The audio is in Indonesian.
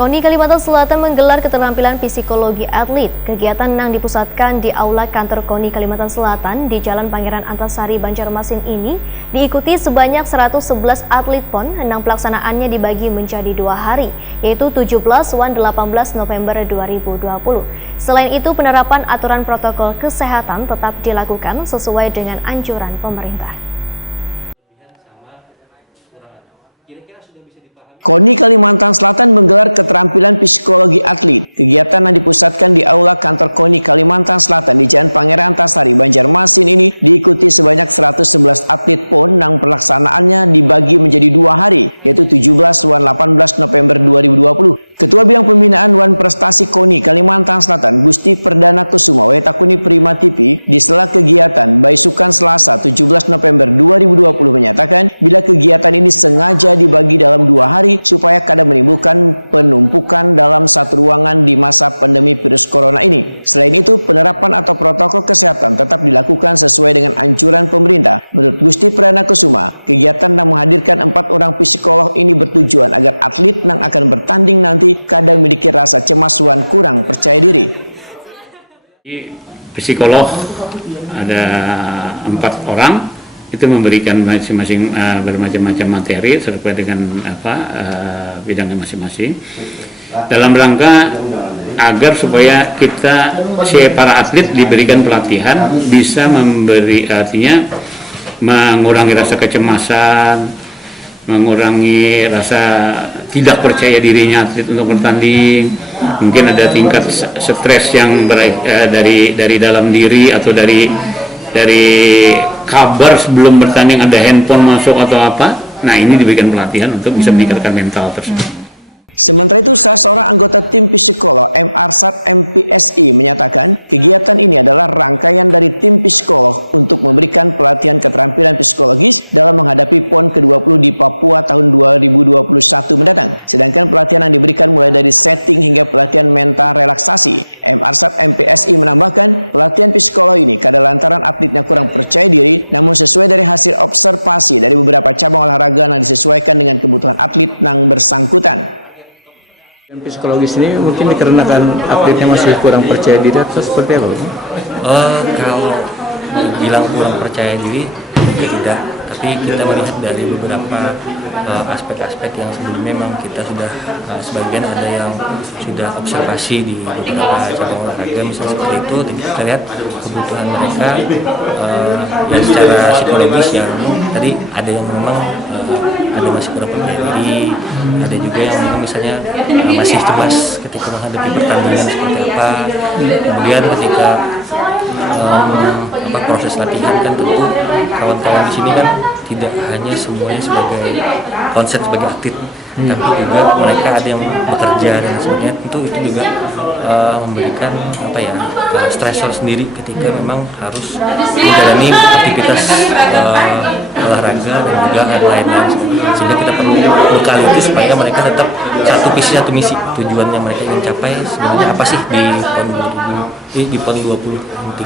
KONI Kalimantan Selatan menggelar keterampilan psikologi atlet. Kegiatan yang dipusatkan di Aula Kantor KONI Kalimantan Selatan di Jalan Pangeran Antasari, Banjarmasin ini diikuti sebanyak 111 atlet PON. Pelaksanaannya dibagi menjadi 2 hari, yaitu 17 dan 18 November 2020. Selain itu, penerapan aturan protokol kesehatan tetap dilakukan sesuai dengan anjuran pemerintah. KONI Kalimantan Selatan menggelar keterampilan psikologi atlet. Kegiatan yang dipusatkan di Aula Kantor KONI Kalimantan Selatan di Jalan Pangeran Antasari, Banjarmasin ini diikuti sebanyak 111 atlet PON yang pelaksanaannya dibagi menjadi 2 hari, yaitu 17 dan 18 November 2020. Ketua Bidang Pembinaan Wan Prestasi KONI Kalimantan Selatan, Gusti Perdana Kusuma Wetakuni Prima TV, di sela kegiatan Baisukan Selasa 17 November 2020 menyatakan bila kegiatan ini sengaja dibagi dalam 2 hari supaya kada menimbulkan penumpukan dalam satu ruangan di masa pandemi virus corona ini. Selain itu, penerapan atau protokol kesehatan tetap dilakukan sesuai dengan anjuran pemerintah. Menurut Gusti Perdana Kusuma, kegiatan yang menghadirkan 4 orang psikolog ini bertujuan agar atlet yang akan bertanding nanti kadang memiliki rasa cemas dan kurang percaya diri. Psikolog ada 4 orang, itu memberikan masing-masing bermacam-macam materi sesuai dengan bidangnya masing-masing, dalam rangka agar supaya kita para atlet diberikan pelatihan bisa artinya mengurangi rasa kecemasan, mengurangi rasa tidak percaya dirinya atlet untuk bertanding. Mungkin ada tingkat stres yang dari dalam diri atau dari kabar sebelum bertanding ada handphone masuk atau apa. Nah, ini diberikan pelatihan untuk bisa meningkatkan mental tersebut. Sementara itu, salah seorang anggota tim psikolog MArsat MPSI menyatakan kegiatan ini adalah rangkaian dari tim psikolog untuk memberikan pelatihan keterampilan psikologis dalam menghadapi PON ke-20 di Papua tahun 2021 mendatang. Sedangkan pelatihan yang diberikan mulai dari setting hingga pelatihan mental relaksasi. MArsat MPSI menambahkan pelatihan psikolog ini kadang lantaran atletnya kurang percaya diri, namun sesuai dari hasil observasi dari beberapa cabang olahraga yang disesuaikan dengan kebutuhan atlet yang bersangkutan. Dan psikologis ini mungkin dikarenakan atletnya masih kurang percaya diri atau seperti apa? Kalau bilang kurang percaya diri, tidak. Tapi kita melihat dari beberapa aspek-aspek yang sebelumnya memang kita sudah sebagian ada yang sudah observasi di beberapa cabang olahraga misalnya seperti itu, dan kita lihat kebutuhan mereka dan secara psikologis yang tadi ada yang memang ada masih kurang percaya diri, ada juga yang misalnya masih cemas ketika menghadapi pertandingan seperti apa. Kemudian ketika proses latihan kan tentu kawan-kawan di sini kan tidak hanya semuanya sebagai konsep sebagai atlet, tapi juga mereka ada yang bekerja dan sebagainya. Tentu itu juga memberikan stresor sendiri ketika memang harus menjalani aktivitas olahraga dan juga lain-lain, sehingga kita perlu bekal itu supaya mereka tetap satu visi satu misi, tujuan yang mereka ingin capai sebenarnya apa sih di PON 20 nanti.